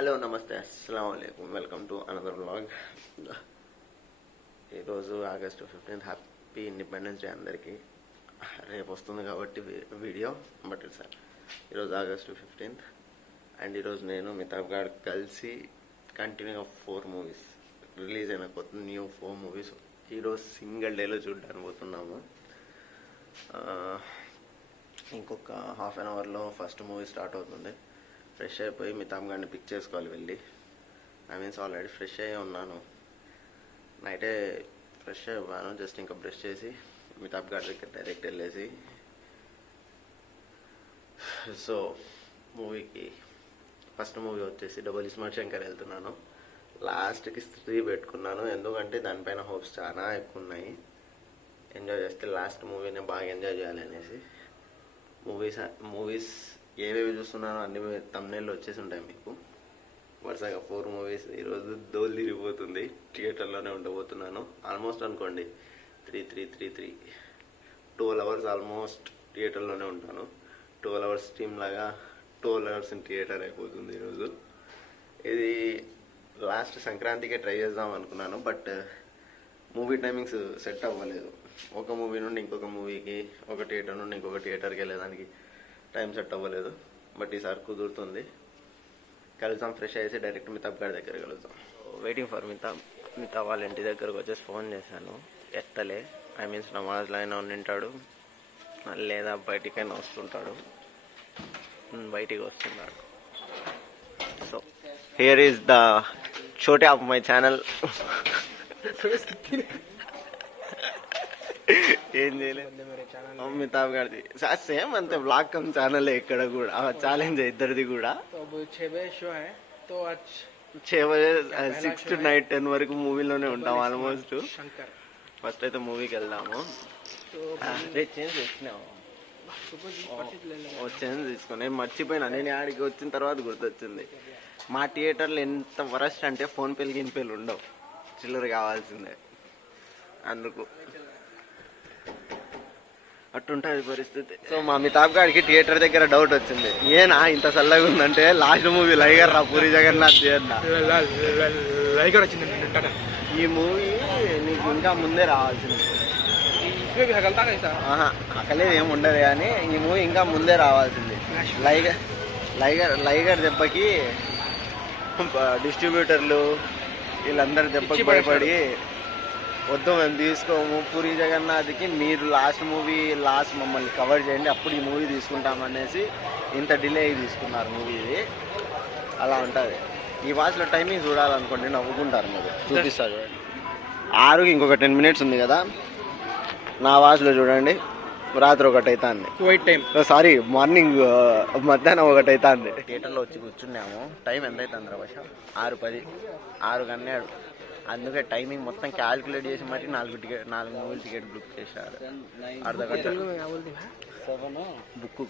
Hello నమస్తే అస్సలం వాలేకుమ్ welcome to another vlog. ఈరోజు ఆగస్టు 15 హ్యాపీ ఇండిపెండెన్స్ డే అందరికీ. రేపు వస్తుంది కాబట్టి వీడియో బట్ సార్ ఈరోజు ఆగస్టు 15 అండ్ ఈరోజు నేను మితాబ్ గారు కలిసి కంటిన్యూగా 4 మూవీస్ రిలీజ్ అయిన కొత్త న్యూ 4 మూవీస్ ఈరోజు సింగిల్ డేలో చూడడానికి పోతున్నాము. ఇంకొక హాఫ్ అన్ అవర్లో ఫస్ట్ మూవీ స్టార్ట్ అవుతుంది. ఫ్రెష్ అయిపోయి మితాబ్ గారిని పిక్ చేసుకోవాలి వెళ్ళి. ఆల్రెడీ ఫ్రెష్ అయ్యే ఉన్నాను, నైటే ఫ్రెష్ అయ్యాను. జస్ట్ ఇంకా బ్రష్ చేసి మితాబ్ గారి దగ్గర డైరెక్ట్ వెళ్ళేసి సో మూవీకి ఫస్ట్ మూవీ వచ్చేసి డబుల్ ఇస్మార్ట్ శంకర్ వెళ్తున్నాను. లాస్ట్కి 3 పెట్టుకున్నాను, ఎందుకంటే దానిపైన హోప్స్ చాలా ఎక్కువ ఉన్నాయి. ఎంజాయ్ చేస్తే లాస్ట్ మూవీని బాగా ఎంజాయ్ చేయాలి అనేసి. మూవీస్ ఏవేవి చూస్తున్నానో అన్ని తమ్నెల్లో వచ్చేసి ఉంటాయి మీకు. వరుసగా 4 మూవీస్ ఈరోజు దోలు తిరిగిపోతుంది. థియేటర్లోనే ఉండబోతున్నాను. ఆల్మోస్ట్ అనుకోండి 12 అవర్స్ ఆల్మోస్ట్ థియేటర్లోనే ఉంటాను. 12 అవర్స్ స్ట్రీమ్ లాగా 12 అవర్స్ ఇన్ థియేటర్ అయిపోతుంది ఈరోజు. ఇది లాస్ట్ సంక్రాంతికే ట్రై చేద్దాం అనుకున్నాను, బట్ మూవీ టైమింగ్స్ సెట్ అవ్వలేదు. ఒక మూవీ నుండి ఇంకొక మూవీకి, ఒక థియేటర్ నుండి ఇంకొక థియేటర్కి వెళ్ళేదానికి టైం సెట్ అవ్వలేదు. బట్ ఈసారి కుదురుతుంది. కలుద్దాం, ఫ్రెష్ అయ్యేసి డైరెక్ట్ మితాబ్ గారి దగ్గర కలుద్దాం. వెయిటింగ్ ఫర్ మితాబ్ వాళ్ళ ఇంటి దగ్గరకు వచ్చేసి ఫోన్ చేశాను, ఎత్తలే. నమాజ్లో అయినా ఉండింటాడు, లేదా బయటికైనా వస్తుంటాడు. బయటికి వస్తున్నాడు. సో హియర్ ఈస్ ద చోటే ఆఫ్ మై ఛానల్. ఏం చేయలేదు మితాబ్ గారిది సేమ్ అంతే, బ్లాగ్ కమ్ ఛానల్ ఇక్కడ కూడా ఛాలెంజ్ ఇద్దరిది కూడా. 6 to night 10 వరకు మూవీలోనే ఉంటాం ఆల్మోస్ట్. ఫస్ట్ అయితే మూవీకి వెళ్దాము. చేంజ్ చేసుకున్నాము, చేంజ్ తీసుకుని మర్చిపోయినా. నేను ఆడికి వచ్చిన తర్వాత గుర్తొచ్చింది, మా థియేటర్లో ఎంత వరస్ట్ అంటే ఫోన్ పేలు గిన్పేలు ఉండవు, చిల్లర కావాల్సిందే. అందుకు అట్టుంటుంది పరిస్థితి. సో మా మితాబ్ గారికి థియేటర్ దగ్గర డౌట్ వచ్చింది, ఏనా ఇంత చల్లగా ఉందంటే లాస్ట్ మూవీ లైగర్ రా పూరి జగన్నాథ్ లైగర్ వచ్చింది. ఈ మూవీ నీకు ఇంకా ముందే రావాల్సింది. అక్కలేదు ఏమి ఉండదు, కానీ ఈ మూవీ ఇంకా ముందే రావాల్సింది. లైగర్ దెబ్బకి డిస్ట్రిబ్యూటర్లు వీళ్ళందరూ దెబ్బకి భయపడి వద్దు మేము తీసుకోము, పూరి జగన్నాథ్కి మీరు లాస్ట్ మమ్మల్ని కవర్ చేయండి, అప్పుడు ఈ మూవీ తీసుకుంటామనేసి ఇంత డిలే తీసుకున్నారు మూవీది. అలా ఉంటుంది. ఈ వాచ్లో టైమింగ్ చూడాలనుకోండి నవ్వుకుంటారు మీరు. చూపిస్తారు చూడండి, 6కి ఇంకొక 10 minutes ఉంది కదా. నా వాచ్లో చూడండి రాత్రి 1 అవుతుంది. వైట్ టైం, సారీ మార్నింగ్ మధ్యాహ్నం 1 అవుతుంది. థియేటర్లో వచ్చి కూర్చున్నాము. టైం ఎంత అవుతుంది రా భాష? 6:10, 6 కన్నాడు. అందుకే టైమింగ్ మొత్తం క్యాల్కులేట్ చేసి మరి 4 మూవీలు టికెట్ బుక్ చేశారు. అర్ధగంట బుక్కు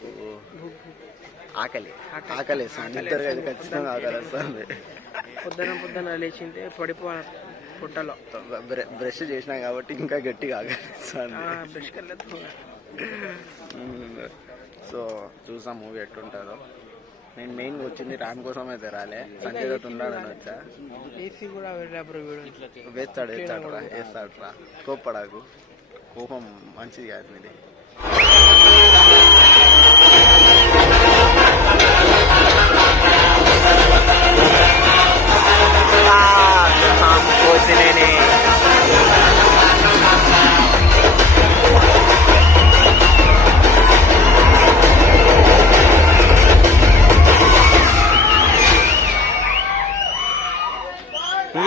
ఆకలి ఇద్దరు ఖచ్చితంగా ఆకలి వస్తుంది. పొద్దున లేచింటే పడిపోవాలి పుట్టలో. బ్రష్ చేసినా కాబట్టి ఇంకా గట్టిగా ఆకలి వస్తుంది. సో చూసాం మూవీ ఎట్టుంటుందో. నేను మెయిన్గా వచ్చింది రామ్ కోసం అయితే రాలే, సంజయ్ దత్ ఉండాలని వచ్చా. వేస్తాడు రా, కోప్పడాకు, కోపం మంచిది కాదు మీది.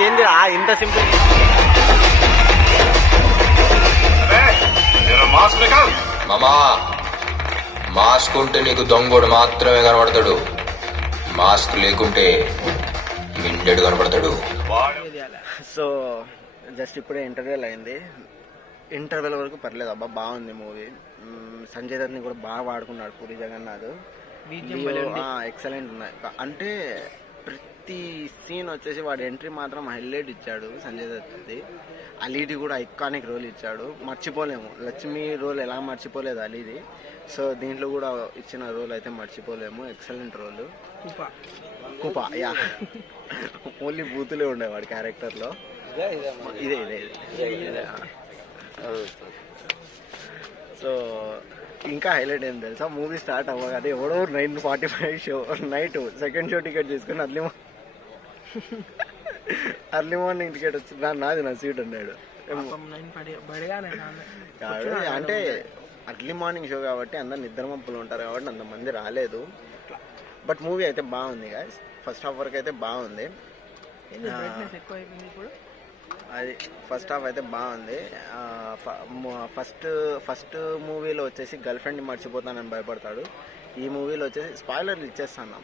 ఏంది ఇంత సింపుల్. మామా మాస్క్ ఉంటే నీకు దొంగోడు మాత్రమే కనబడతాడు, మాస్క్ లేకుంటే మిండెడు కనబడతాడు. సో జస్ట్ ఇప్పుడే ఇంటర్వెల్ అయింది. ఇంటర్వెల్ వరకు పర్లేదు, అబ్బా బాగుంది మూవీ. సంజయ్ దత్ని కూడా బాగా వాడుకున్నాడు పూరి జగన్నాథ్. ఎక్సలెంట్ ఉన్నాయి. అంటే ప్రతి సీన్ వచ్చేసి వాడు ఎంట్రీ మాత్రం హైలైట్ ఇచ్చాడు సంజయ్ దత్ది. అలీది కూడా ఐకానిక్ రోల్ ఇచ్చాడు, మర్చిపోలేము. లక్ష్మి రోల్ ఎలా మర్చిపోలేదు అలీది, సో దీంట్లో కూడా ఇచ్చిన రోల్ అయితే మర్చిపోలేము. Excellent role. కుప యా ఓన్లీ బూతులే ఉండేవాడు క్యారెక్టర్లో. ఇదే ఇదే ఇదే సో ఇంకా హైలైట్ ఏం తెలుసా, మూవీ స్టార్ట్ అవ్వగానే ఎవడో 9:45 show night second show ticket తీసుకుని అర్లీ మార్నింగ్ టికెట్ వచ్చింది. నాది నా సీట్ అన్నాడు. అంటే అర్లీ మార్నింగ్ షో కాబట్టి అందరు నిద్ర మప్పులు ఉంటారు కాబట్టి అంతమంది రాలేదు. బట్ మూవీ అయితే బాగుంది గాయస్. ఫస్ట్ హాఫ్ వరకు అయితే బాగుంది. అది ఫస్ట్ హాఫ్ అయితే బాగుంది. ఫస్ట్ మూవీలో వచ్చేసి గర్ల్ ఫ్రెండ్ని మర్చిపోతానని భయపడతాడు. ఈ మూవీలో వచ్చేసి స్పాయిలర్లు ఇచ్చేస్తాను,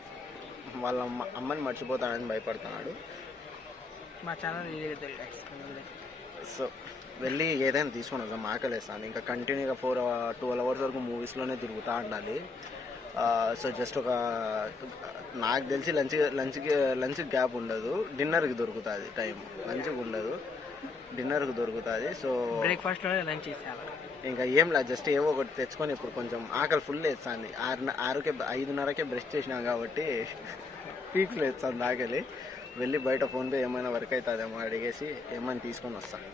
వాళ్ళ అమ్మని మర్చిపోతానని భయపడుతున్నాడు. మా ఛానల్ సో వెళ్ళి ఏదైనా తీసుకొని వద్దాం, ఆకలేస్తాను. ఇంకా కంటిన్యూగా 12 అవర్స్ వరకు మూవీస్లోనే తిరుగుతూ ఉండాలి. సో జస్ట్ ఒక నాకు తెలిసి లంచ్ గ్యాప్ ఉండదు, డిన్నర్కి దొరుకుతుంది టైం. లంచ్కి ఉండదు, డిన్నర్కి దొరుకుతుంది. సో బ్రేక్ఫాస్ట్లోనే లంచ్ చేసేయాలి. ఇంకా ఏం లేదు, జస్ట్ ఏవో ఒకటి తెచ్చుకొని ఇప్పుడు కొంచెం ఆకలి ఫుల్ వేస్తుంది. 5:30కే బ్రష్ చేసినాం కాబట్టి పీక్స్లో వేస్తుంది ఆకలి. వెళ్ళి బయట ఫోన్పే ఏమైనా వర్క్ అవుతుందేమో అడిగేసి ఏమైనా తీసుకొని వస్తాను.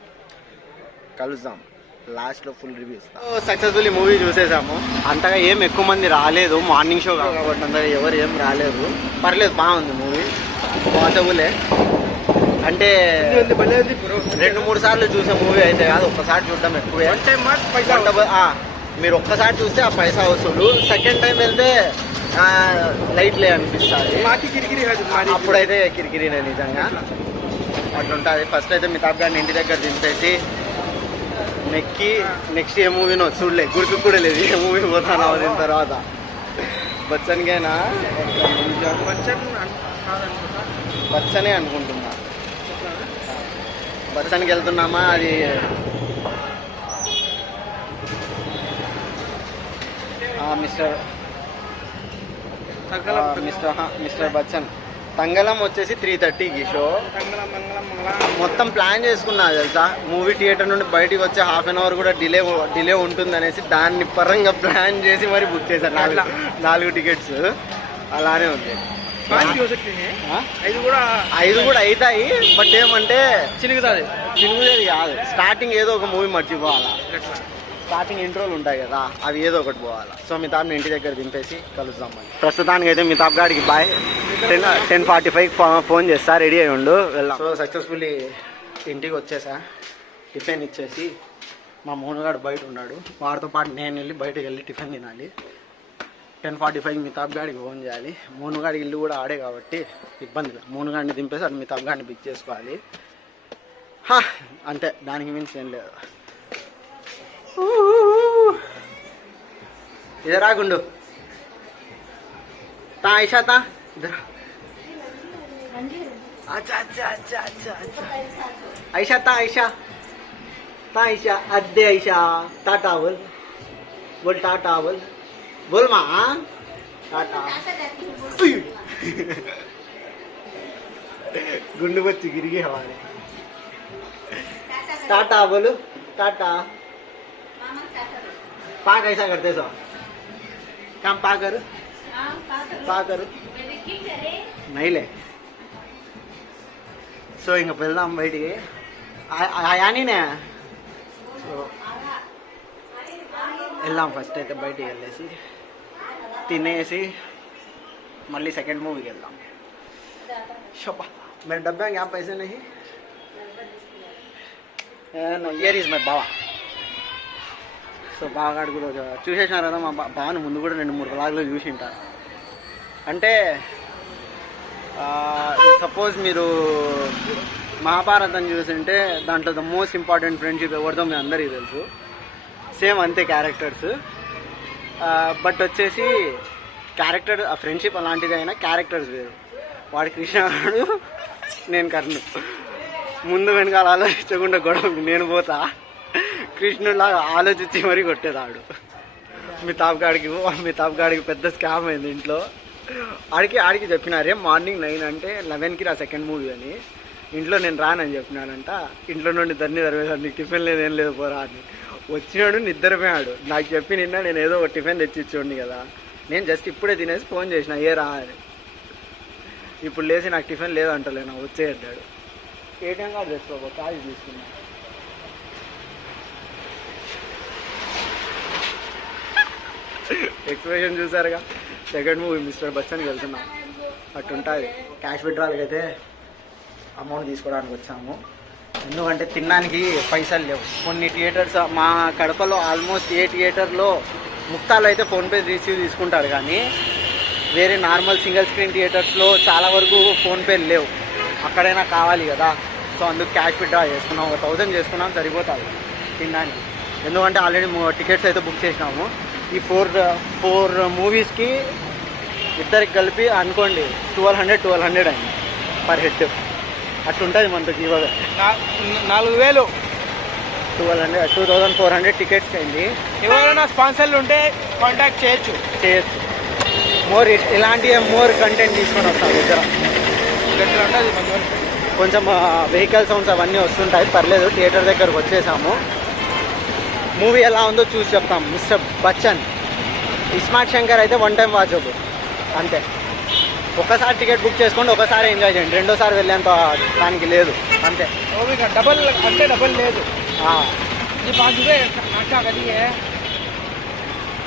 కలుద్దాం లాస్ట్లో ఫుల్ రివ్యూ ఇస్తాం. సక్సెస్ఫుల్లీ మూవీ చూసేసాము. అంతగా ఏం ఎక్కువ మంది రాలేదు, మార్నింగ్ షో కాబట్టి అంతగా ఎవరు ఏం రాలేదు. పర్లేదు, బాగుంది మూవీ, వాచబులే. అంటే 2-3 సార్లు చూసే మూవీ అయితే కాదు, ఒక్కసారి చూడడం ఎక్కువే. మీరు ఒక్కసారి చూస్తే ఆ పైసా వసూలు, సెకండ్ టైం వెళ్తే లైట్లే అనిపిస్తుంది. అప్పుడైతే కిరికిరినే నిజంగా అట్లుంటుంది. ఫస్ట్ అయితే మితాబ్ గారిని ఇంటి దగ్గర దింపేసి నెక్స్ట్ ఏ మూవీనో చూడలే, గుర్తు కూడా లేదు ఏ మూవీ పోతానో. దీని తర్వాత బచ్చన్కేనా, బచ్చనే అనుకుంటున్నా. బచ్చన్కి వెళ్తున్నామా, అది మిస్టర్ బచ్చన్. తంగళం వచ్చేసి 3:30కి షో. మొత్తం ప్లాన్ చేసుకున్నా తెలుసా, మూవీ థియేటర్ నుండి బయటికి వచ్చే హాఫ్ అన్ అవర్ కూడా డిలే ఉంటుంది అనేసి దాన్ని పరంగా ప్లాన్ చేసి మరి బుక్ చేశారు. 4 టికెట్స్ అలానే ఉంది. 5 కూడా అవుతాయి. బట్ ఏమంటే చినుగుదేది కాదు, స్టార్టింగ్ ఏదో ఒక మూవీ మర్చిపోవాలా. స్టార్టింగ్ ఇంట్రోలు ఉంటాయి కదా, అవి ఏదో ఒకటి పోవాలి. సో మితాబ్ని ఇంటి దగ్గర దింపేసి కలుద్దాం. ప్రస్తుతానికి అయితే మితాబ్ గారికి బాయ్. 10:45 ఫోన్ చేస్తా, రెడీ అయ్యి ఉండు, వెళ్దాం. సో సక్సెస్ఫుల్లీ ఇంటికి వచ్చేసా. టిఫిన్ ఇచ్చేసి మా మోనుగాడు బయట ఉన్నాడు, వాడితో పాటు నేను వెళ్ళి బయటకు వెళ్ళి టిఫిన్ తినాలి. 10:45 మితాబ్ గాడికి ఫోన్ చేయాలి. మోనుగాడికి ఇల్లు కూడా ఆడే కాబట్టి ఇబ్బంది లేదు. మోనుగాడిని దింపేసి అది మితాబ్ గాడిని పిక్ చేసుకోవాలి. అంతే, దానికి మించి ఏం లేదు. इधर आ गुंडू, ता आयशा ता इधर। अच्छा अच्छा अच्छा अच्छा अच्छा आयशा ता आयशा अद्दे आयशा टाटा बोल टाटा बोल माँ टाटा। गुंडू बच्ची गिर गई हमारे। टाटा बोलो, टाटा। पा कैसा करते सो काम पा करो नहीं ले. సో ఇంక వెళ్దాం బయటికి. యానీనే సో వెళ్దాం. ఫస్ట్ అయితే బయటికి వెళ్ళేసి తినేసి మళ్ళీ సెకండ్ మూవీకి వెళ్దాం. షోపా मेरे डब्बे में यहाँ पैसे नहीं, ఇయర్ ఈజ్ మై బావా. సో బావగాడు కూడా చూసేసినారు కదా, మా బావని ముందు కూడా 2-3 బ్లాగ్లో చూసి ఉంటారు. అంటే సపోజ్ మీరు మహాభారతం చూసింటే దాంట్లో ద మోస్ట్ ఇంపార్టెంట్ ఫ్రెండ్షిప్ ఎవరితో మీ అందరికీ తెలుసు. సేమ్ అంతే క్యారెక్టర్స్. బట్ వచ్చేసి క్యారెక్టర్ ఆ ఫ్రెండ్షిప్ అలాంటిది అయినా క్యారెక్టర్స్ వేరు. వాడు కృష్ణుడు, నేను కర్ణుడు. ముందు వెనకాల ఆలోచించకుండా గొడవకు నేను పోతా, కృష్ణుడిలాగా ఆలోచించి మరీ కొట్టేదాడు. మితాబ్ గాడికి పెద్ద స్కామ్ అయింది ఇంట్లో. ఆడికి చెప్పినారే మార్నింగ్ 9 అంటే 11కి రా సెకండ్ మూవీ అని. ఇంట్లో నేను రానని చెప్పినానంట. ఇంట్లో నుండి ధర్మేశాడు, నీకు టిఫిన్ లేదు ఏం లేదు పోరా అని. వచ్చినాడు, నిద్రపోయాడు. నాకు చెప్పి నిన్న నేను ఏదో ఒక టిఫిన్ తెచ్చిచ్చోండి కదా. నేను జస్ట్ ఇప్పుడే తినేసి ఫోన్ చేసిన ఏ రా అని. ఇప్పుడు లేచి నాకు టిఫిన్ లేదంటలేనా వచ్చేయడ్డాడు. ఏటీఎం కార్డు తెచ్చుకోబో కాల్ తీసుకున్నా. ఎక్స్ప్రెషన్ చూసారుగా. సెకండ్ మూవీ మిస్టర్ బచ్చన్కి వెళ్తున్నాం. అట్టుంటుంది. క్యాష్ విత్డ్రాల్కి అయితే అమౌంట్ తీసుకోవడానికి వచ్చాము. ఎందుకంటే తినడానికి పైసలు లేవు. కొన్ని థియేటర్స్ మా కడపలో ఆల్మోస్ట్ ఏ థియేటర్లో ముక్తాలు అయితే ఫోన్పే రిసీవ్ తీసుకుంటారు, కానీ వేరే నార్మల్ సింగిల్ స్క్రీన్ థియేటర్స్లో చాలా వరకు ఫోన్పే లేవు. అక్కడైనా కావాలి కదా. సో అందుకు క్యాష్ విత్డ్రా చేసుకున్నాం. 1000 చేసుకున్నాం, సరిపోతుంది తినడానికి. ఎందుకంటే ఆల్రెడీ టికెట్స్ అయితే బుక్ చేసినాము. ఈ ఫోర్ మూవీస్కి ఇద్దరికి కలిపి అనుకోండి 1200 అయింది పర్ హెడ్. అట్లుంటుంది మనకి ఇవ్వగా 4000. 2400 టికెట్స్ అయింది. ఎవరైనా స్పాన్సర్లు ఉంటే కాంటాక్ట్ చేయొచ్చు. ఇలాంటి కంటెంట్ తీసుకొని వస్తాం దగ్గర. గట్టిగా ఉంటుంది మంచి. కొంచెం వెహికల్ సౌండ్స్ అవన్నీ వస్తుంటాయి, పర్లేదు. థియేటర్ దగ్గరకు వచ్చేసాము. మూవీ ఎలా ఉందో చూసి చెప్తాం. మిస్టర్ బచ్చన్, ఇస్మార్ట్ శంకర్ అయితే 1 టైం వాచబుల్ అంతే. ఒకసారి టికెట్ బుక్ చేసుకోండి, ఒకసారి ఎంజాయ్ చేయండి. రెండోసారి వెళ్ళేంత దానికి లేదు అంతే. డబల్ అంటే డబల్ లేదు.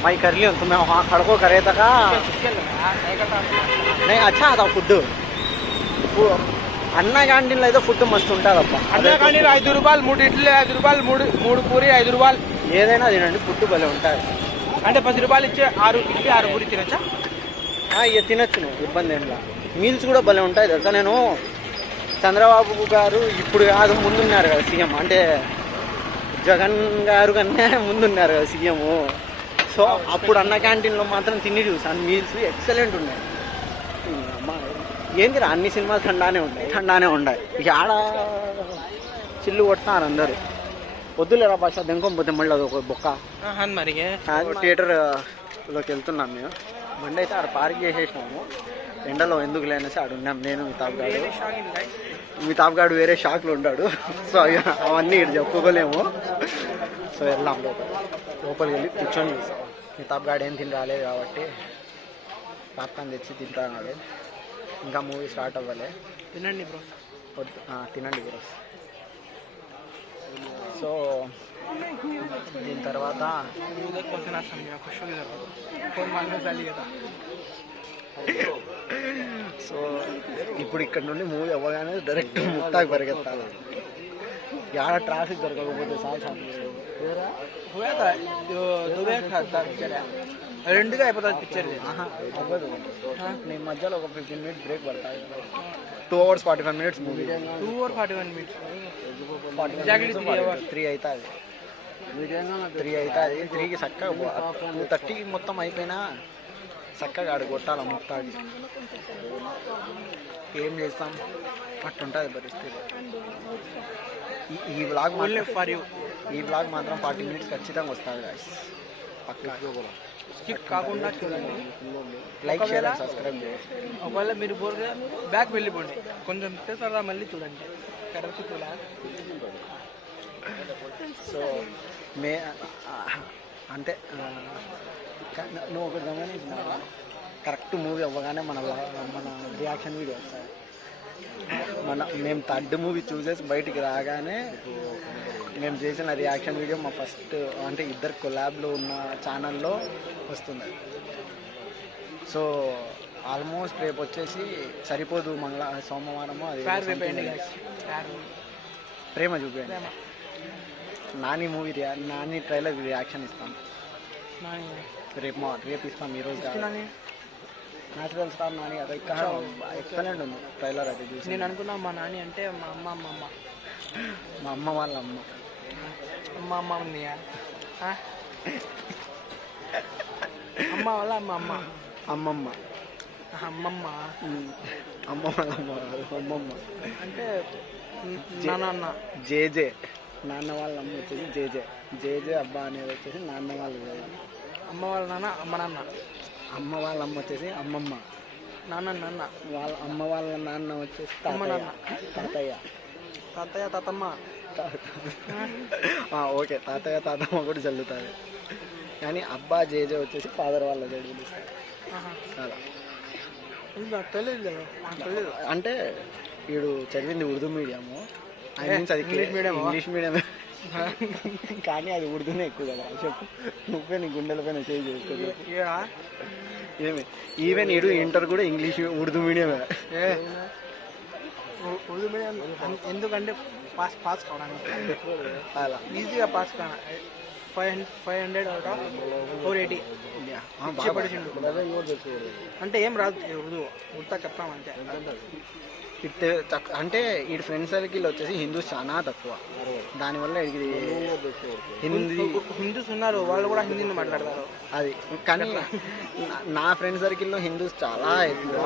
मैं कर लियो, तुम्हें वहाँ खड़को करे तक नहीं अच्छा आता फुड. అన్న క్యాంటీన్లో అయితే ఫుడ్ మస్తు ఉంటుంది అబ్బా. అన్న క్యాంటీన్ 5 రూపాయలు 3 ఇడ్లీ, 5 రూపాయలు 3 పూరి, 5 రూపాయలు ఏదైనా తినండి, ఫుడ్ భలే ఉంటుంది. అంటే 10 రూపాయలు ఇచ్చే 6 ఇడ్లీ 6 పూరి తినచ్చా? ఇక తినచ్చు, నువ్వు ఇబ్బంది ఏం లేదు. మీల్స్ కూడా భలే ఉంటాయి తెలుసా. నేను చంద్రబాబు గారు ఇప్పుడు కాదు ముందున్నారు కదా సీఎం, అంటే జగన్ గారు కన్నా ముందున్నారు కదా సీఎం. సో అప్పుడు అన్న క్యాంటీన్లో మాత్రం తిని చూసాను. మీల్స్ ఎక్సలెంట్ ఉన్నాయి. ఏంటి అన్ని సినిమాలు ఠండానే ఉన్నాయి. ఇక ఆడ చిల్లు కొడుతున్నారు అందరూ. వద్దులేరా భాష దెంకొపోతే మళ్ళీ అదొక బొక్క. మరి థియేటర్లోకి వెళ్తున్నాం మేము. బండి అయితే ఆడ పార్క్ చేసేసినాము. ఎండలో ఎందుకు లేనేసి ఆడ ఉన్నాం. నేను మితాబ్గాడు వేరే షాక్లో ఉన్నాడు. సో అవన్నీ ఇక్కడ చెప్పుకోలేము. సో వెళ్దాం లోపలికి వెళ్ళి కూర్చొని చూస్తాం. మితాబ్గాడు ఏం తిని రాలేదు కాబట్టి పాప్కార్న్ తెచ్చి తింటాడు. ఇంకా మూవీ స్టార్ట్ అవ్వాలి. తినండి బ్రో. తినండి బ్రో. సో దీని తర్వాత సో ఇప్పుడు ఇక్కడ నుండి మూవీ అవ్వగానే డైరెక్ట్ ముక్తాకి పరిగెత్తాలి. యాడ ట్రాఫిక్ దొరకకపోతే రెండుగా అయిపోతుంది పిక్చర్. అవ్వదు. నేను మధ్యలో ఒక 15 మినిట్స్ బ్రేక్ పడతాయి. 2 hours 45 minutes movie. 2 hours 41 minutes. 3 అవుతుంది. 3 అవుతుంది. 3కి చక్కగా 2:30 మొత్తం అయిపోయినా చక్కగా ఆడ కొట్టాలి ముక్తాడి. ఏం చేస్తాం, అట్టుంటుంది పరిస్థితి. ఈ వ్లాగ్ మాత్రం 40 minutes ఖచ్చితంగా వస్తుంది గాయ్స్. పక్కా స్కిప్ కాకుండా చూడండి. లైక్ షేర్ సబ్స్క్రైబ్ చేయండి. ఒకవేళ మీరు బోర్గా బ్యాక్ వెళ్ళిపోండి, కొంచెం తర్వాత మళ్ళీ చూడండి. కరెక్ట్ చూడాలి. సో అంటే నువ్వు ఒకటి గమనించినావా, కరెక్ట్ మూవీ అవ్వగానే మన రియాక్షన్ వీడియో వస్తాయి. మేము థర్డ్ మూవీ చూసేసి బయటికి రాగానే మేము చేసిన రియాక్షన్ వీడియో మా ఫస్ట్ అంటే ఇద్దరు కొలాబ్లో ఉన్న ఛానల్లో వస్తుంది. సో ఆల్మోస్ట్ రేపు వచ్చేసి సరిపోదు సోమవారము అది ప్రేమ చూపించండి. నాని ట్రైలర్ రియాక్షన్ ఇస్తాం రేపు ఇస్తాం. ఈరోజు న్యాచురల్ స్టార్ నాని అది ఎక్సలెంట్ ఉంది ట్రైలర్. అది చూసి నేను అనుకున్నా మా నాని అంటే మా అమ్మ వాళ్ళ అమ్మ ఉంది. అమ్మ వాళ్ళ అమ్మమ్మ అమ్మమ్మ అంటే నాన్న జేజే. నాన్న వాళ్ళ అమ్మ వచ్చేసి జేజే అబ్బా అనేది వచ్చేసి నాన్న వాళ్ళు. అమ్మ వాళ్ళ నాన్న నాన్న. అమ్మ వాళ్ళ అమ్మ వచ్చేసి అమ్మమ్మ. నాన్న వాళ్ళ అమ్మ వాళ్ళ నాన్న వచ్చేసి తాతయ్య తాతమ్మ. ఓకే, తాతయ్య తాతమ్మ కూడా చల్లుతుంది. కానీ అబ్బా జేజే వచ్చేసి ఫాదర్ వాళ్ళ సైడ్ పిలుస్తారు. అలా నాకు తెలియదు, నాకు తెలియదు. అంటే వీడు చదివింది ఉర్దూ మీడియము, అది మీన్స్ అది ఇంగ్లీష్ మీడియమా? ఇంగ్లీష్ మీడియం కానీ అది ఉర్దూనే ఎక్కువ కదా. చెప్పు నువ్వే నీ గుండెల పైన చేయి చేసుకో. ఏమి ఈవెన్ వీడు ఇంటర్ కూడా ఇంగ్లీష్ ఉర్దూ మీడియమే. ఉర్దూ మీడియం ఎందుకంటే పాస్ కావడానికి అలా ఈజీగా పాస్ కావాలి. 500 అవుట్ ఆఫ్ 480 పడిచిండు. అంటే ఏం రాదు ఉర్దూ, ఉర్తా చెప్తాం అంతే. అంటే ఈ ఫ్రెండ్ సర్కిల్ వచ్చేసి హిందూస్ చాలా తక్కువ, దానివల్ల ఇది హిందీ హిందూస్ ఉన్నారు, వాళ్ళు కూడా హిందీని మాట్లాడతారు. అది. కానీ నా ఫ్రెండ్ సర్కిల్లో హిందూస్ చాలా ఎక్కువ,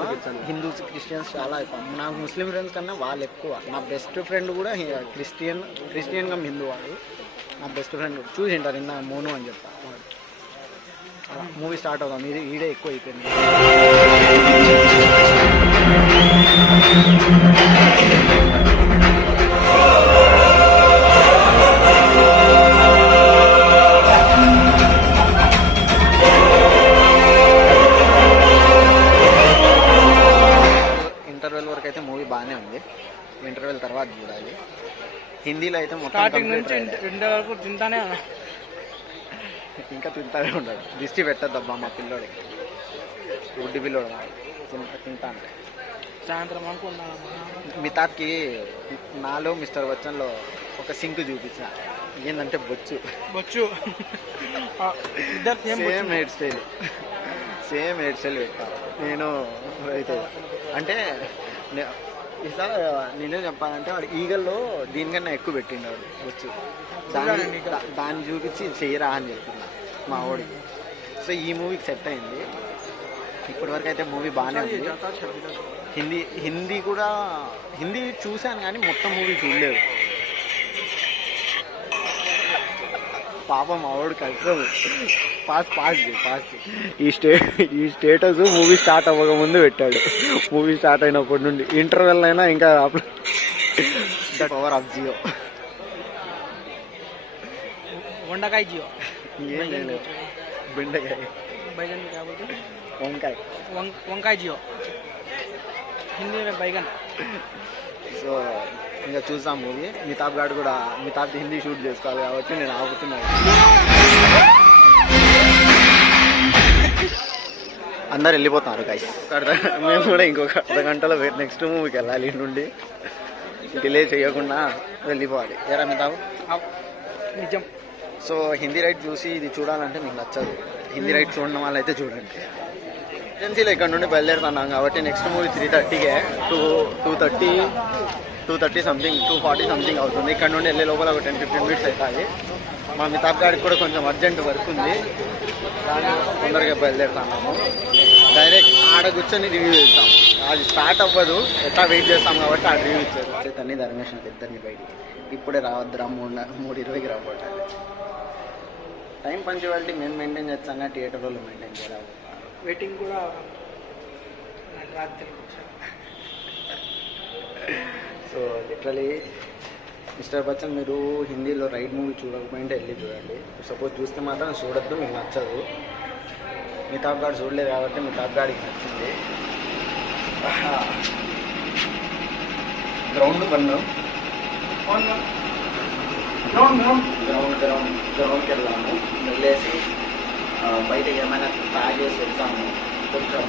హిందూస్ క్రిస్టియన్స్ చాలా ఎక్కువ. నాకు ముస్లిం ఫ్రెండ్స్ కన్నా వాళ్ళు ఎక్కువ. నా బెస్ట్ ఫ్రెండ్ కూడా క్రిస్టియన్గా హిందూ వాడు. నా బెస్ట్ ఫ్రెండ్ చూసి ఉంటారు నిన్న మోను అని చెప్తా. మూవీ స్టార్ట్ అవుతాం, ఇది ఈడే ఎక్కువ అయిపోయింది. ఇంటర్వెల్ వరకు అయితే మూవీ బాగానే ఉంది, ఇంటర్వెల్ తర్వాత చూడాలి. హిందీలో అయితే మొత్తం స్టార్టింగ్ నుంచి ఎండ్ వరకు తింటానే ఇంకా తింటానే ఉంటాడు. దిష్టి పెట్టద్దబ్బా మా పిల్లోడికి, గుడ్డి పిల్లోడు తింటాను. సాయంత్రం అనుకున్నా మితాబ్కి నాలో మిస్టర్ బచ్చన్లో ఒక సింక్ చూపించిన, ఏంటంటే బొచ్చు ఇద్దరు సేమ్ హెయిర్ స్టైల్ పెట్టాను నేను. అయితే అంటే ఇట్లా నేనే చెప్పాలంటే వాడు ఈగల్లో దీనికన్నా ఎక్కువ పెట్టిండాడు బొచ్చు. దాన్ని చూపించి చేయరా అని చెప్తున్నా మా వాడికి. సో ఈ మూవీకి సెట్ అయింది. ఇప్పటివరకు అయితే మూవీ బాగానే ఉంది. హిందీ చూశాను కానీ మొత్తం మూవీ చూడలేదు. పాపం మావాడు కష్టం. పాస్ ఈ స్టేటస్ మూవీ స్టార్ట్ అవ్వక ముందు పెట్టాడు. మూవీ స్టార్ట్ అయినప్పటి నుండి ఇంటర్వెల్ అయినా ఇంకా పవర్ ఆఫ్ జియో. వండకాయ జియో, ఏం లేదు, బెండకాయ, बैगन क्या बोलते हैं, వంకాయ जियो, हिंदी में बैगन. సో ఇంకా చూసాం మూవీ. మితాబ్ గారు కూడా మితాబ్ హిందీ షూట్ చేసుకోవాలి కాబట్టి నేను ఆపుతున్నాను. అందరు వెళ్ళిపోతున్నారు గైస్. మేము కూడా ఇంకొక అర్ధగంటలో నెక్స్ట్ మూవీకి వెళ్ళాలి. నుండి డిలే చేయకుండా వెళ్ళిపోవాలి. ఏరా మితాబ్? నిజం. సో హిందీ రైట్ చూసి ఇది చూడాలంటే మీకు నచ్చదు. హిందీ రైట్ చూడడం వాళ్ళు అయితే చూడండి. ఏజెన్సీలో ఇక్కడ నుండి బయలుదేరుతున్నాం కాబట్టి నెక్స్ట్ మూవీ 3:30కే 2:30 సంథింగ్ 2:40 సంథింగ్ అవుతుంది. ఇక్కడ నుండి వెళ్ళే లోపల ఒక 10-15 మినిట్స్ అవుతుంది. మా మితాబ్ గారికి కూడా కొంచెం అర్జెంట్ వర్క్ ఉంది, దాన్ని తొందరగా బయలుదేరుతున్నాము. డైరెక్ట్ ఆడ కూర్చొని రివ్యూ ఇస్తాం. అది స్టార్ట్ అవ్వదు, ఎట్లా వెయిట్ చేస్తాం కాబట్టి ఆ రివ్యూ ఇచ్చారు. తన్ని ధర్మేష్ ఇద్దరిని బయటికి ఇప్పుడే రావద్దురా, 3:20కి రాబోతారు. టైం పంచువాలిటీ మేము మెయింటైన్ చేస్తాం, థియేటర్ వాళ్ళు మెయింటైన్ చేయాలి. వెయిటింగ్ కూడా నాకు రాత్రి. సో లిటరలీ మిస్టర్ బచ్చన్ మీరు హిందీలో రైట్ మూవీ చూడకపోయింటే వెళ్ళి చూడండి. సపోజ్ చూస్తే మాత్రం చూడొద్దు, మీకు నచ్చదు. మితాబ్ గారు చూడలేదు కాబట్టి మితాబ్ గారికి నచ్చింది. గ్రౌండ్కి వెళ్ళాము. వెళ్ళేసి బయటకి ఏమైనా తాగేసి వెళ్తాము. కొంచెం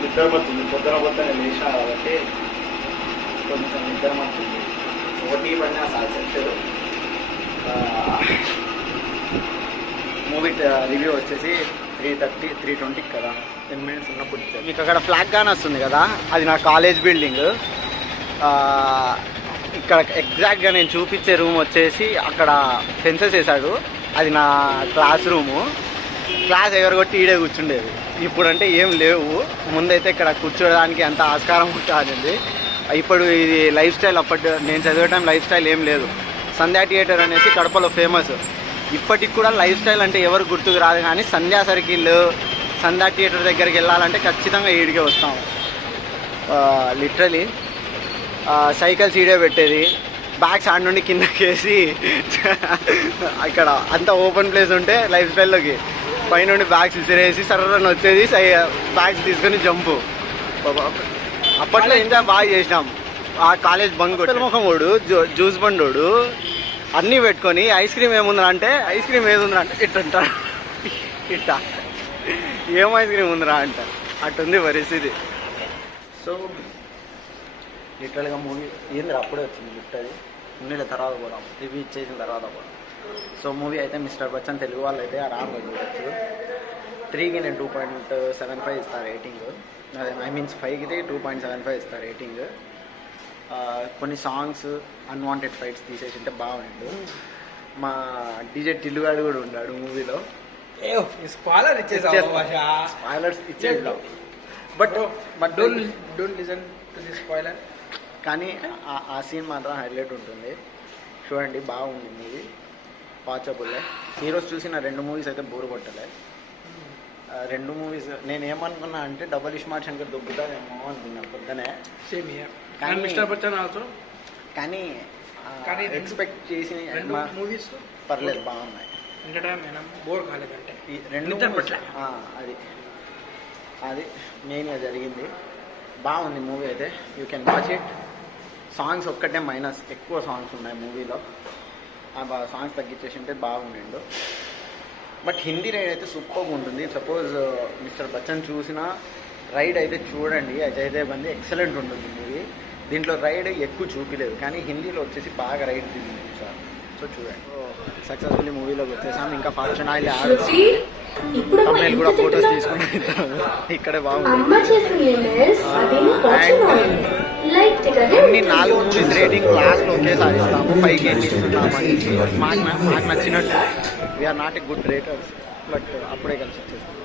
నిద్ర పడుతుంది, పొద్దున లేచా కాబట్టి కొంచెం నిద్ర పడుతుంది. ఓటీ పడిన సక్సెస్. మూవీ రివ్యూ వచ్చేసి 3:20 కదా, 10 మినిట్స్ ఉన్నప్పుడు మీకు అక్కడ ఫ్లాగ్ గాన్ వస్తుంది కదా, అది నా కాలేజ్ బిల్డింగ్. ఇక్కడ ఎగ్జాక్ట్గా నేను చూపించే రూమ్ వచ్చేసి అక్కడ ఫెన్సెస్ వేసాడు, అది నా క్లాస్ రూము. క్లాస్ ఎగరగొట్టి ఈడే కూర్చుండేది. ఇప్పుడంటే ఏం లేవు, ముందైతే ఇక్కడ కూర్చోడానికి అంత ఆస్కారం ఉంటుంది. ఇప్పుడు ఇది లైఫ్ స్టైల్, అప్పటి నేను చదివే టైం లైఫ్ స్టైల్ ఏం లేదు. సంధ్యా థియేటర్ అనేసి కడపలో ఫేమస్. ఇప్పటికి కూడా లైఫ్ స్టైల్ అంటే ఎవరు గుర్తుకు రాదు, కానీ సంధ్యా సర్కిల్, సంధ్యా థియేటర్ దగ్గరికి వెళ్ళాలంటే ఖచ్చితంగా ఈడికే వస్తాము. లిటరలీ సైకిల్స్ ఈడే పెట్టేది, బ్యాగ్స్ ఆడ నుండి కిందకేసి ఇక్కడ అంతా ఓపెన్ ప్లేస్ ఉంటే లైఫ్ స్టైల్లోకి పైనుండి బ్యాగ్స్ విసిరేసి సర్రని వచ్చేది, బ్యాగ్స్ తీసుకొని జంపు. అప్పట్లో ఇంకా బాగా చేసినాం. ఆ కాలేజ్ బంక్ ముఖముడు జ్యూస్ బండోడు అన్నీ పెట్టుకొని ఐస్ క్రీమ్ ఏముందా అంటే ఐస్ క్రీమ్ ఏది ఉందిరా అంటే ఇట్టంటాడు. ఇట్ట ఏం ఐస్ క్రీమ్ ఉందిరా అంట. అట్టుంది పరిస్థితి. సో లిటరల్గా మూవీ ఏంది అప్పుడే వచ్చింది గిఫ్ట్. అది ఉన్నీళ్ళ తర్వాత పోదాం, రివ్యూ ఇచ్చేసిన తర్వాత పోదాం. సో మూవీ అయితే మిస్టర్ బచ్చన్ తెలుగు వాళ్ళు అయితే ఆరాంగా చూడవచ్చు. 3కి నేను 2.75 ఇస్తాను రేటింగ్. అదే ఐ మీన్స్ 5కి 2.75 ఇస్తాను రేటింగ్. కొన్ని సాంగ్స్ అన్వాంటెడ్ ఫైట్స్ తీసేసి ఉంటే బాగుండు. మా డీజే టిల్లుగాడు కూడా ఉన్నాడు మూవీలో. స్పాయిలర్స్ ఇచ్చేద్దాం. But don't listen to the spoiler. కానీ ఆ సీన్ మాత్రం హైలైట్ ఉంటుంది. చూడండి, బాగుంది మూవీ, వాచబుల్లే. ఈరోజు చూసిన 2 మూవీస్ అయితే బోరు కొట్టలే. 2 మూవీస్ నేను ఏమనుకున్నా అంటే డబల్ ఇస్మార్ట్ శంకర్ దొబ్బుతారేమో అనుకున్నా పొద్దునే. Same here. కానీ మిస్టర్ బచ్చన్ ఆల్సో కానీ ఎక్స్పెక్ట్ చేసి మూవీస్ పర్లేదు, బాగున్నాయి. ఎంటర్టైన్మెంట్ బోర్ కాలేదంటే ఈ 2 అది మెయిన్గా జరిగింది. బాగుంది మూవీ అయితే, you can watch it. Songs ఒక్కటే మైనస్, ఎక్కువ సాంగ్స్ ఉన్నాయి మూవీలో. ఆ సాంగ్స్ తగ్గించేసి ఉంటే బాగుండిండు. బట్ హిందీ రైడ్ అయితే సూపర్గా ఉంటుంది. సపోజ్ మిస్టర్ బచ్చన్ చూసిన రైడ్ అయితే చూడండి, అజయ్ బంది ఎక్సలెంట్ ఉంటుంది మూవీ. దీంట్లో రైడ్ ఎక్కువ చూపిలేదు, కానీ హిందీలో వచ్చేసి బాగా రైడ్ దిగింది సార్. సో చూడండి, సక్సెస్ఫుల్లీ మూవీలోకి వచ్చేసాం. ఇంకా ఫంక్షన్ ఆయిల్ తమిళ కూడా ఫొటోస్ తీసుకుని ఇక్కడే బాగుంది. అన్ని 4 మూవీస్ రేటింగ్ లాస్ట్లో ఒకేసారి ఇస్తాము. 5కి ఎన్ని ఇస్తున్నామని మాకు నచ్చినట్టు. We're not a good raters, but అప్పుడే కలిసి వచ్చేస్తాము.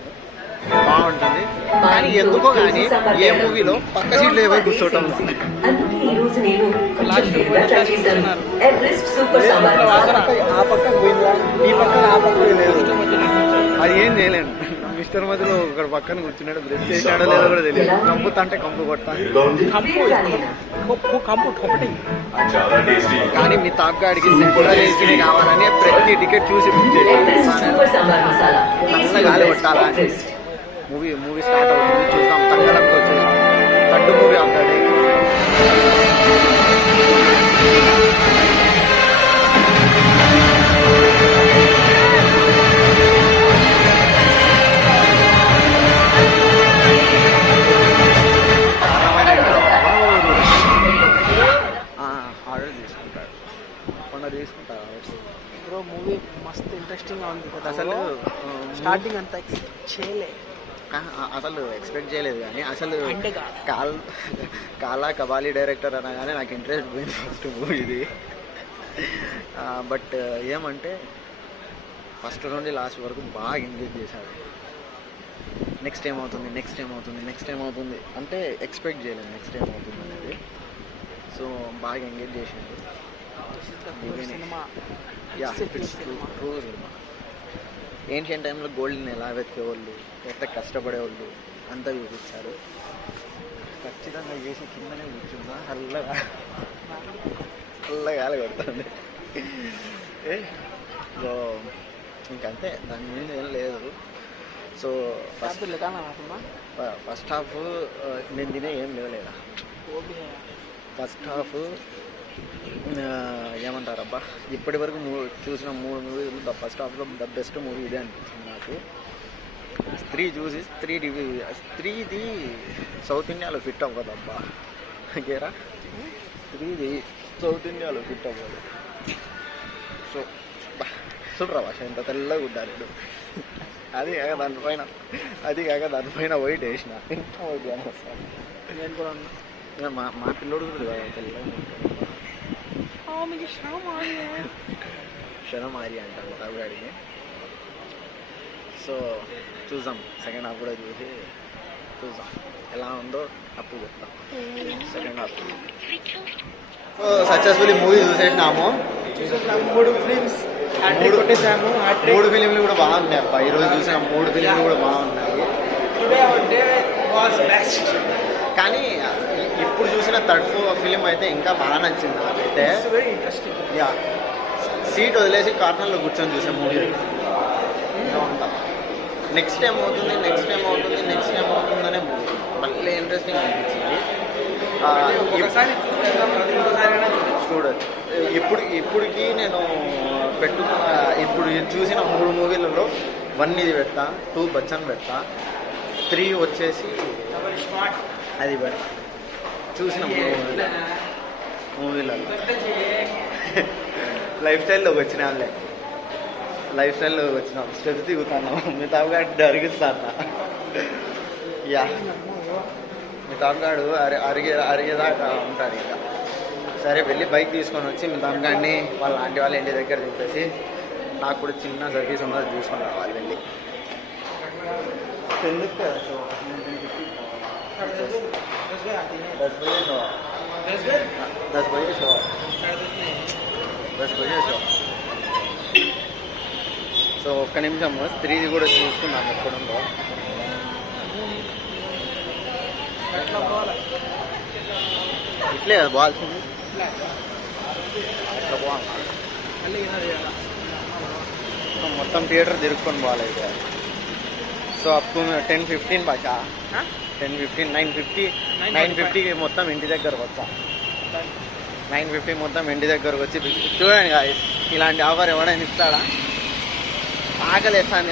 బాగుంటుంది. కానీ ఎందుకో కానీ ఏ మూవీలో పక్క సీట్లు ఎవరు కూర్చోవటం ఆ పక్క పోయిందా, ఈ పక్కన ఆ పక్క లేదు. అది ఏం చేయలేను. మిస్టర్ మధ్యలో ఒకటి పక్కన కూర్చున్నాడు, బ్రెష్ చేసాడో లేదో కూడా తెలియదు. కంపుతంటే కంపు కొట్టాలి. కంపు ఒకటి. కానీ మీ తాప్గాడికి సింపుల్గా చేసి కావాలని ప్రతి టికెట్ చూసి బుక్ చేసి గాలి కొట్టాలా. మూవీ స్టార్ట్ అవుతుంది, చూద్దాం. తగ్గడానికి వచ్చేసి 3rd movie of the day. Order తీసుకుంటారు బ్రో. మూవీ మస్తు ఇంట్రెస్టింగ్గా ఉంది కదా. అసలు స్టార్టింగ్ అంతా ఎక్స్పెక్ట్ చేయలే. అసలు ఎక్స్పెక్ట్ చేయలేదు. కానీ అసలు కాలా కబాలీ డైరెక్టర్ అనగానే నాకు ఇంట్రెస్ట్ పోయింది ఫస్ట్ మూవీది. బట్ ఏమంటే ఫస్ట్ నుండి లాస్ట్ వరకు బాగా ఎంగేజ్ చేశాడు. నెక్స్ట్ ఏమవుతుంది, నెక్స్ట్ ఏమవుతుంది, నెక్స్ట్ ఏమవుతుంది అంటే ఎక్స్పెక్ట్ చేయలేదు నెక్స్ట్ ఏమవుతుంది అనేది. సో బాగా ఎంగేజ్ చేసిండు. Yeah, it's true cinema. Ancient టైంలో గోల్డ్ని ఎలా వెతికేవాళ్ళు, ఎంత కష్టపడేవాళ్ళు అంతా చూపించారు. ఖచ్చితంగా చేసి కిందనే కూర్చున్నా అల్లగా అల్లగాలి కొడుతుంది. సో ఇంకంతే, దాని మీద ఏం లేదు. సో ఫస్ట్ హాఫ్ నేను తినే ఏం లేవలేదా. ఫస్ట్ హాఫ్ ఏమంటారబ్బా, ఇప్పటి వరకు చూసిన 3 మూవీలు ఫస్ట్ హాఫ్లో ద బెస్ట్ మూవీ ఇదే అనిపించింది నాకు. స్త్రీది సౌత్ ఇండియాలో ఫిట్ అవ్వదబ్బా. గేరా స్త్రీది సౌత్ ఇండియాలో ఫిట్ అవ్వదు. సో చూడరా భాష ఎంత తెల్లగా ఉండాలి. అది కాక దానిపైన వైట్ వేసిన ఎంత వైట్ అని వస్తాను. నేను కూడా మా పిల్లోడు కూడా కదా తెల్లగా క్షణమారి అంటారు తమిళాడికి. సో చూద్దాం, సెకండ్ హాఫ్ కూడా చూసి చూద్దాం ఎలా ఉందో అప్పుడు చెప్తాం. సెకండ్ హాఫ్ సక్సెస్ఫుల్లీ మూవీ చూసేసినాము. 3 ఫిలిమ్స్ కొట్టేసాము. 3 ఫిలింలు కూడా బాగున్నాయి అబ్బా. ఈరోజు చూసిన 3 ఫిలింలు కూడా బాగున్నాయి. కానీ ఇప్పుడు చూసిన 3rd ఫిలిం అయితే ఇంకా బాగా నచ్చింది నాకైతే. యా, సీట్ వదిలేసి కార్నర్లో కూర్చొని చూసే మూవీ ఉంటాం. నెక్స్ట్ టైం అవుతుంది, నెక్స్ట్ టైం అవుతుంది, నెక్స్ట్ టైం అవుతుందనే మూవీ. మళ్ళీ ఇంట్రెస్టింగ్ అనిపించింది. ఒకసారి చూస్తే ఇంకోసారి చూడొచ్చు. ఇప్పటికి నేను ఇప్పుడు చూసిన 3 మూవీలలో 1 ఇది పెడతా, 2 బచ్చన్ పెడతా, 3 వచ్చేసి అది పెడతా. చూసిన మూవీలలో లైఫ్ స్టైల్లోకి వచ్చిన వాళ్ళే వచ్చినాం, స్టెప్స్ దిగుతాను, మిగతాబు గారు అరిగిస్తాను. యా, మిగతాబు గారు అరిగేదాకా ఉంటాడు. ఇంకా సరే వెళ్ళి బైక్ తీసుకొని వచ్చి మిగతాబు గారిని వాళ్ళ ఆంటీ వాళ్ళ ఇంటి దగ్గర దింపేసి నాకు కూడా చిన్న సర్వీస్ ఉన్నది తీసుకొని రావాలి వెళ్ళి. ఎందుకు కదా షో 10 बजे शो. సో ఒక్క నిమిషం 3 కూడా చూసుకున్నాను ఎక్కడుందో. ఇట్లే కదా బాల్సింది, అట్లా బాగుంది. మొత్తం థియేటర్ తిరుక్కొని పోవాలి. సో అప్పు 10:15 బాషా 10:15 9:50 మొత్తం ఇంటి దగ్గరకు వచ్చా. 9:50 మొత్తం ఇంటి దగ్గరకు వచ్చి చూడండి guys, ఇలాంటి ఆఫర్ ఎవడైనా ఇస్తాడా? ఆకలేస్తాంది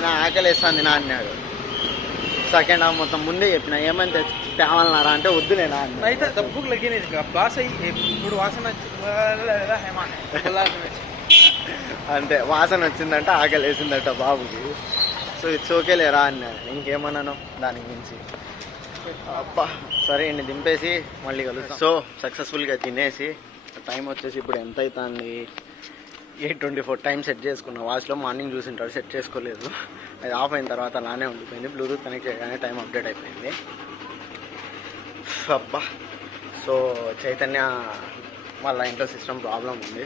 నా అన్నాడు. సెకండ్ హాఫ్ మొత్తం ముందే చెప్పిన ఏమైనా తేవాలన్నారా అంటే వద్దులేనా అన్న. అయితే దబ్బుకు లగిన బాస్ ఇప్పుడు వాసన అంతే, వాసన వచ్చిందంట, ఆకలి వేసిందట బాబుకి. సో ఇట్స్ ఓకే లేరా అన్నాడు. ఇంకేమన్నాను దాని గురించి. అబ్బా సరే అండి, దింపేసి మళ్ళీ కలుస్తాం. సో సక్సెస్ఫుల్గా తినేసి టైం వచ్చేసి ఇప్పుడు ఎంత అవుతుంది, 8:24 టైం సెట్ చేసుకున్నా. వాచ్లో మార్నింగ్ చూసింటాడు, సెట్ చేసుకోలేదు. అది ఆఫ్ అయిన తర్వాత అలానే ఉండిపోయింది. బ్లూటూత్ కనెక్ట్ చేయగానే టైం అప్డేట్ అయిపోయింది. అబ్బా, సో చైతన్య వాళ్ళ ఇంట్లో సిస్టమ్ ప్రాబ్లం ఉంది,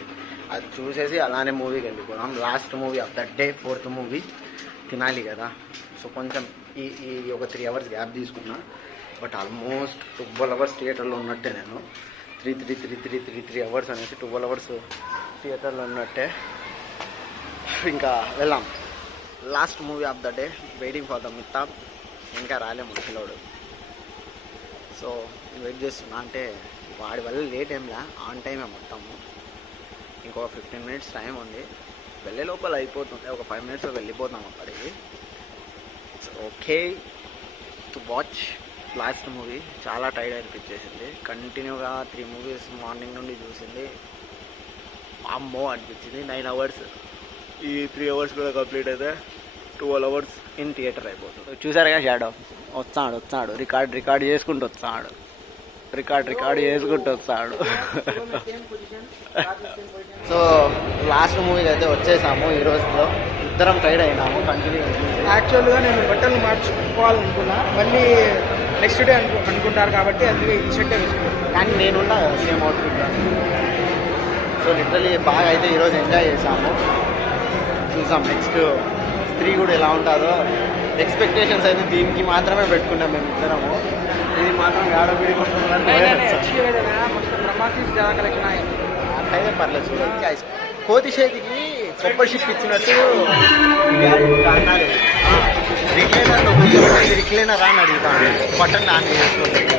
అది చూసేసి అలానే మూవీకి వెళ్ళిపోదాం. Last movie of that day, 4th movie తినాలి కదా. సో కొంచెం ఈ ఒక 3 అవర్స్ గ్యాప్ తీసుకున్నా. బట్ ఆల్మోస్ట్ 12 అవర్స్ థియేటర్లో ఉన్నట్టే నేను. 3 అవర్స్ అనేసి 12 అవర్స్ థియేటర్లో ఉన్నట్టే. ఇంకా వెళ్ళాం. Last movie of the day, waiting for the మితాబ్. ఇంకా రాలే ముసలోడు. సో వెయిట్ చేస్తున్నా, అంటే వాడి వల్ల లేట్ ఏంలా, ఆన్ టైమే మొత్తము. ఇంకొక 15 మినిట్స్ టైం ఉంది, వెళ్ళే లోపల అయిపోతుంది. ఒక 5 మినిట్స్లో వెళ్ళిపోతాం అక్కడికి. It's okay to watch last movie. చాలా టైర్డ్ అనిపించేసింది. కంటిన్యూగా 3 మూవీస్ మార్నింగ్ నుండి చూసింది. అమ్మో అనిపించింది. 9 అవర్స్, ఈ 3 అవర్స్ కూడా కంప్లీట్ అయితే 12 అవర్స్ ఇన్ థియేటర్ అయిపోతుంది. చూసారుగా షాడో వచ్చాడు రికార్డ్ చేసుకుంటూ వస్తాడు. సో లాస్ట్ మూవీకి అయితే వచ్చేసాము. ఈ రోజులో ఇద్దరం టైర్డ్ అయినాము కంటిన్యూ. యాక్చువల్గా నేను బట్టలు మార్చుకోవాలనుకున్నా, మళ్ళీ నెక్స్ట్ డే అనుకుంటారు కాబట్టి అందుకే ఈ షర్టే వేసుకుంటాను. కానీ నేనున్నా కదా సేమ్ అవుట్ఫిట్. సో లిటరలీ బాగా అయితే ఈరోజు ఎంజాయ్ చేసాము. చూసాం నెక్స్ట్ స్త్రీ కూడా ఎలా ఉంటుందో. ఎక్స్పెక్టేషన్స్ అయితే దీనికి మాత్రమే పెట్టుకున్నాం మేము ఇద్దరము. ఇది మాత్రం ఆడబిడి అట్లయితే పర్లేదు. కోతి చేతికి కొబ్బరి షిప్ ఇచ్చినట్టు అన్నాడు. రిక్లైనర్లో కూర్చోబెట్టి రిక్లైనర్ అని అడుగుతాను, బటన్ ఆన్ చేసుకుంటాను.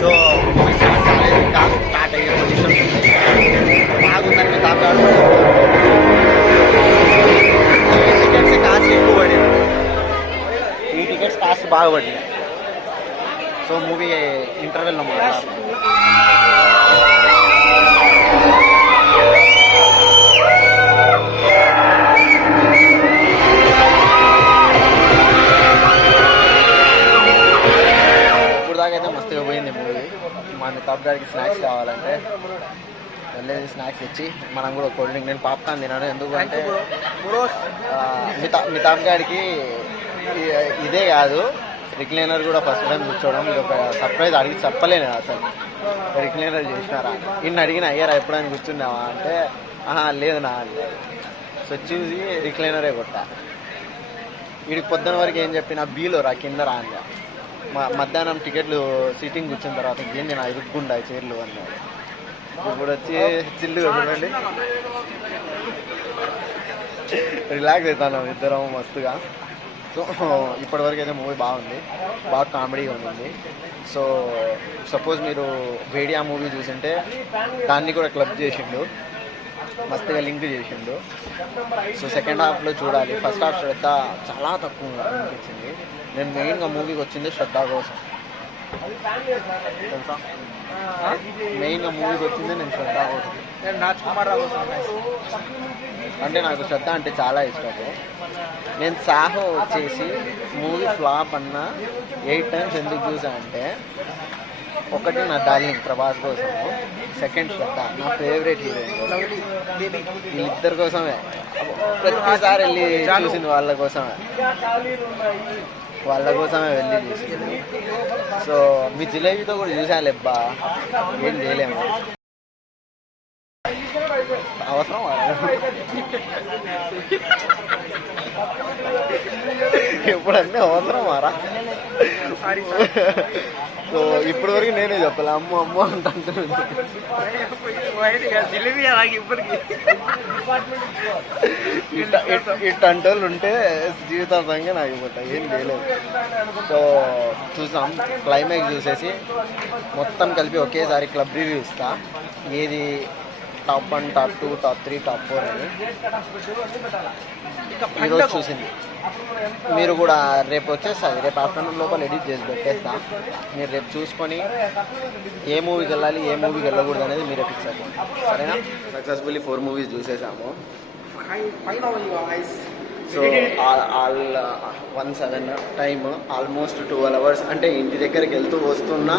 సో స్టార్ట్ అయ్యే పొజిషన్ బాగుందని తాపాడు. టికెట్స్ కాస్ట్ ఎక్కువ పడింది, ఈ టికెట్స్ కాస్ట్ బాగా పడింది. సో మూవీ ఇంటర్వెల్లో మాట్లాడాలి. ఇప్పుడు దాకైతే మస్తుగా పోయింది మూవీ. మా మితాబ్ గారికి స్నాక్స్ కావాలంటే వెళ్ళేది స్నాక్స్ ఇచ్చి మనం కూడా కోల్డ్ డ్రింక్, నేను పాప్కార్న్ తిన్నాను. ఎందుకంటే మితాబ్ గారికి ఇదే కాదు, రిక్లైనర్ కూడా ఫస్ట్ టైం కూర్చోవడం ఇది ఒక సర్ప్రైజ్. అడిగి చెప్పలేను అసలు రిక్లైనర్ చేసినారా. ఇన్ని అడిగిన అయ్యారా ఎప్పుడైనా కూర్చున్నావా అంటే లేదు నా. సో చూసి రిక్లైనరే కొట్టా. వీడికి పొద్దున వరకు ఏం చెప్పిన బీలో రా కింద రా అని. మధ్యాహ్నం టికెట్లు సీటింగ్ కూర్చున్న తర్వాత ఏంది నా ఇరుక్కుండా చైర్లు అన్నాడు. ఇప్పుడు వచ్చి చిల్లుగా చూడండి, రిలాక్స్ అవుతాను ఇద్దరం మస్తుగా. సో ఇప్పటివరకు అయితే మూవీ బాగుంది, బాగా కామెడీగా ఉంది. సో సపోజ్ మీరు వేడియా మూవీ చూసింటే దాన్ని కూడా క్లబ్ చేసిండు, మస్తుగా లింక్ చేసిండు. సో సెకండ్ హాఫ్లో చూడాలి. ఫస్ట్ హాఫ్ శ్రద్ధ చాలా తక్కువ అనిపించింది. నేను మెయిన్గా మూవీకి వచ్చింది శ్రద్ధ కోసం తెలుసా, మెయిన్గా మూవీకి వచ్చింది నేను శ్రద్ధ కోసం. నేను రాజ్ కుమార్ రావు కోసం అంటే నాకు శ్రద్ధ అంటే చాలా ఇష్టము. నేను సాహో వచ్చేసి మూవీ ఫ్లాప్ అన్న 8 times ఎందుకు చూసా అంటే, ఒకటి నా డార్లింగ్ ప్రభాస్ కోసము, సెకండ్ శ్రద్ధ నా ఫేవరెట్ హీరోయిన్, వీళ్ళిద్దరి కోసమే ప్రతిసారి వెళ్ళి చూసింది, వాళ్ళ కోసమే వెళ్ళి చూసింది. సో మీ జిలేబీతో కూడా చూసాలేబ్బా, ఏం చేయలేము. అవసరం ఎప్పుడన్నీ అవసరం మారా. సో ఇప్పటి వరకు నేనే చెప్పాలి అమ్మ అమ్మ అంటున్నాను. ఇట్టంటే ఉంటే జీవితాంతంగా నాకు అయిపోతాయి, ఏం చేయలేదు. సో చూసాం, క్లైమాక్స్ చూసేసి మొత్తం కలిపి ఒకేసారి క్లబ్ రివ్యూ ఇస్తా, ఏది టాప్ 1, టాప్ 2, టాప్ 3, టాప్ 4 అని. ఈరోజు చూసింది మీరు కూడా రేపు వచ్చేస్తుంది, రేపు ఆఫ్టర్నూన్ లోపల ఎడిట్ చేసి పెట్టేస్తా. మీరు రేపు చూసుకొని ఏ మూవీకి వెళ్ళాలి, ఏ మూవీకి వెళ్ళకూడదు అనేది మీరే ఫిక్స్ అయిపోండి, సరేనా? సక్సెస్ఫుల్లీ 4 movies చూసేసాము. So all 1:07 time, almost 12 hours. అంటే ఇంటి దగ్గరికి వెళ్తూ వస్తున్న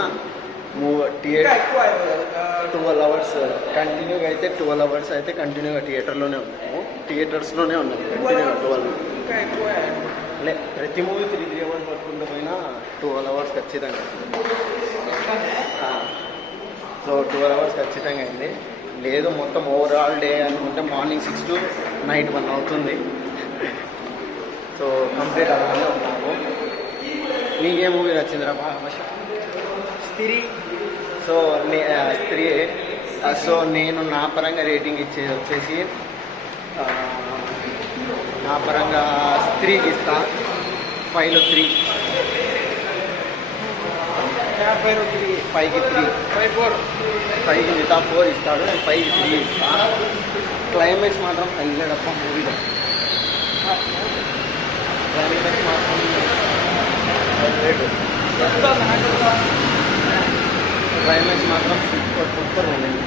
థియేటర్ 12 hours కంటిన్యూగా అయితే 12 hours అయితే కంటిన్యూగా థియేటర్స్లోనే ఉన్నాము కంటిన్యూగా 12. ప్రతి మూవీ 3 hours పట్టుకుంటూ పోయినా 12 hours ఖచ్చితంగా. సో 12 hours ఖచ్చితంగా అయింది. లేదు మొత్తం ఓవరాల్ డే అనుకుంటే మార్నింగ్ 6 to night 1 అవుతుంది. సో కంప్లీట్ అలానే ఉన్నాము. నీకే మూవీ నచ్చిందిరా బాగా? స్త్రీ. సో స్త్రీ. సో నేను నా పరంగా రేటింగ్ ఇచ్చేది వచ్చేసి నా పరంగా స్త్రీకి ఇస్తా 5లో 3, 5కి 3, 5కి మిగతా 4 ఇస్తాడు, నేను 5కి 3 ఇస్తా. క్లైమాక్స్ మాత్రం వెళ్ళేటప్ప మూవీలో క్లైమాక్స్ మాత్రం సూపర్ ఉండింది.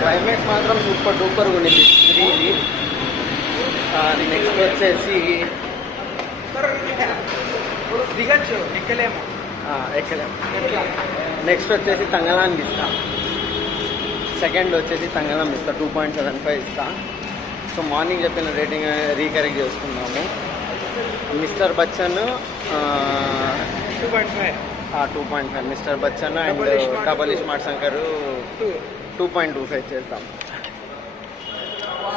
క్లైమాక్స్ మాత్రం సూపర్ డూపర్ ఉండింది స్త్రీది. నెక్స్ట్ వచ్చేసి దిగచ్చు, ఎక్కలేము. నెక్స్ట్ వచ్చేసి తంగళానికి ఇస్తా. సెకండ్ వచ్చేసి తంగళం ఇస్తా, 2.75 ఇస్తా. సో మార్నింగ్ చెప్పిన రేటింగ్ రీకరెక్ట్ చేసుకున్నాము. Mister Bachchan 2.5, Mister Bachchan and double smart Shankar 2.25 చేస్తాం.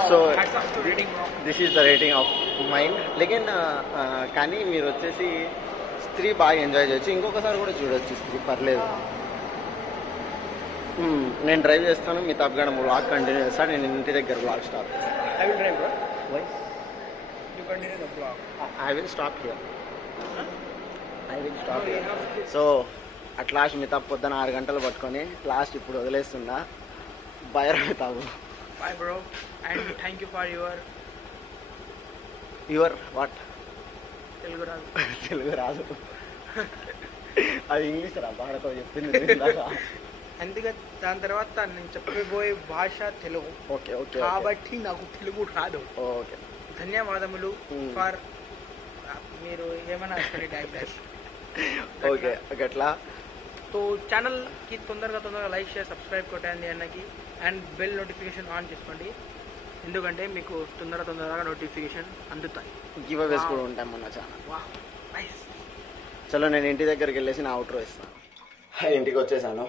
So this is the rating of mind. లేకిన్ కానీ మీరు వచ్చేసి స్త్రీ బాగా ఎంజాయ్ చేయొచ్చు, ఇంకొకసారి కూడా చూడొచ్చు స్త్రీ, పర్లేదు. నేను డ్రైవ్ చేస్తాను, మీ తప్పగానే వ్లాగ్ కంటిన్యూ చేస్తాను. నేను ఇంటి దగ్గర వ్లాగ్ స్టాప్ చేస్తాను. I will drive, bro. Why? You continue the vlog. I will stop here. So at last మిగతా పొద్దున 6 గంటలు పట్టుకొని లాస్ట్ ఇప్పుడు వదిలేస్తున్నా. భయతావు. Bye, bro. And thank you for your what? Telugu రాదు. అది ఇంగ్లీష్ రా, బాగా చెప్పింది. అందుకే దాని తర్వాత నేను చెప్పబోయే భాష తెలుగు. ఓకే కాబట్టి నాకు తెలుగు రాదు. ఓకే, ధన్యవాదములు ఫర్ మీరు ఏమైనా ఓకే అట్లా. तो ఛానల్కి తొందరగా లైక్ షేర్ సబ్స్క్రైబ్ కొట్టండి అన్నకి, అండ్ బెల్ నోటిఫికేషన్ ఆన్ చేసుకోండి, ఎందుకంటే మీకు తొందరగా నోటిఫికేషన్ అందుతాయి. గివ్ అవేస్ కూడా ఉంటాయి మన ఛానల్. చలో నేను ఇంటి దగ్గరికి వెళ్ళేసి నా అవుట్రో ఇస్తాను. ఇంటికి వచ్చేసాను.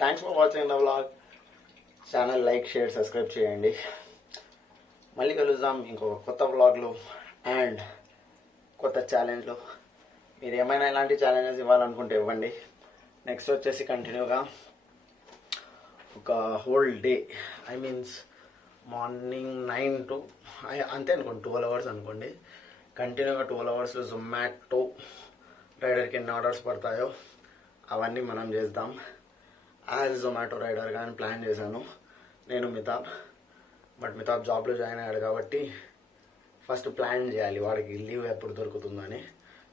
Thanks for watching the vlog. Channel like share subscribe చేయండి. మళ్ళీ కలుద్దాం ఇంకొక కొత్త వ్లాగ్లో అండ్ కొత్త ఛాలెంజ్లో. మీరు ఏమైనా ఇలాంటి ఛాలెంజెస్ ఇవ్వాలనుకుంటే ఇవ్వండి. నెక్స్ట్ వచ్చేసి కంటిన్యూగా ఒక హోల్ డే, మార్నింగ్ 9 to అంతే అనుకోండి, 12 hours అనుకోండి. కంటిన్యూగా 12 అవర్స్లో జొమాటో రైడర్కి ఎన్ని ఆర్డర్స్ పడతాయో అవన్నీ మనం చేద్దాం. యాజ్ జొమాటో రైడర్ కానీ ప్లాన్ చేశాను నేను మితాబ్. బట్ మితాబ్ జాబ్లో జాయిన్ అయ్యాడు కాబట్టి ఫస్ట్ ప్లాన్ చేయాలి వాడికి లీవ్ ఎప్పుడు దొరుకుతుందని.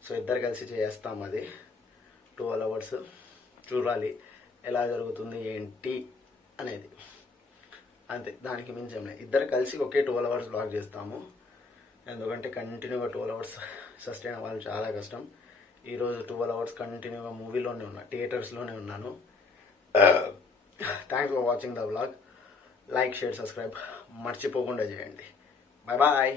సో ఇద్దరు కలిసి చేస్తాం అది. 12 అవర్స్ చూడాలి ఎలా జరుగుతుంది ఏంటి అనేది. అంతే, దానికి మించి ఏం లేదు. ఇద్దరు కలిసి ఒకే 12 అవర్స్ బ్లాగ్ చేస్తాము. ఎందుకంటే కంటిన్యూగా 12 అవర్స్ సస్టైన్ అవ్వాలి చాలా కష్టం. ఈరోజు 12 అవర్స్ కంటిన్యూగా మూవీలోనే ఉన్నా, థియేటర్స్లోనే ఉన్నాను. Thanks for watching the vlog. Like, share, subscribe మర్చిపోకుండా చేయండి. Bye bye.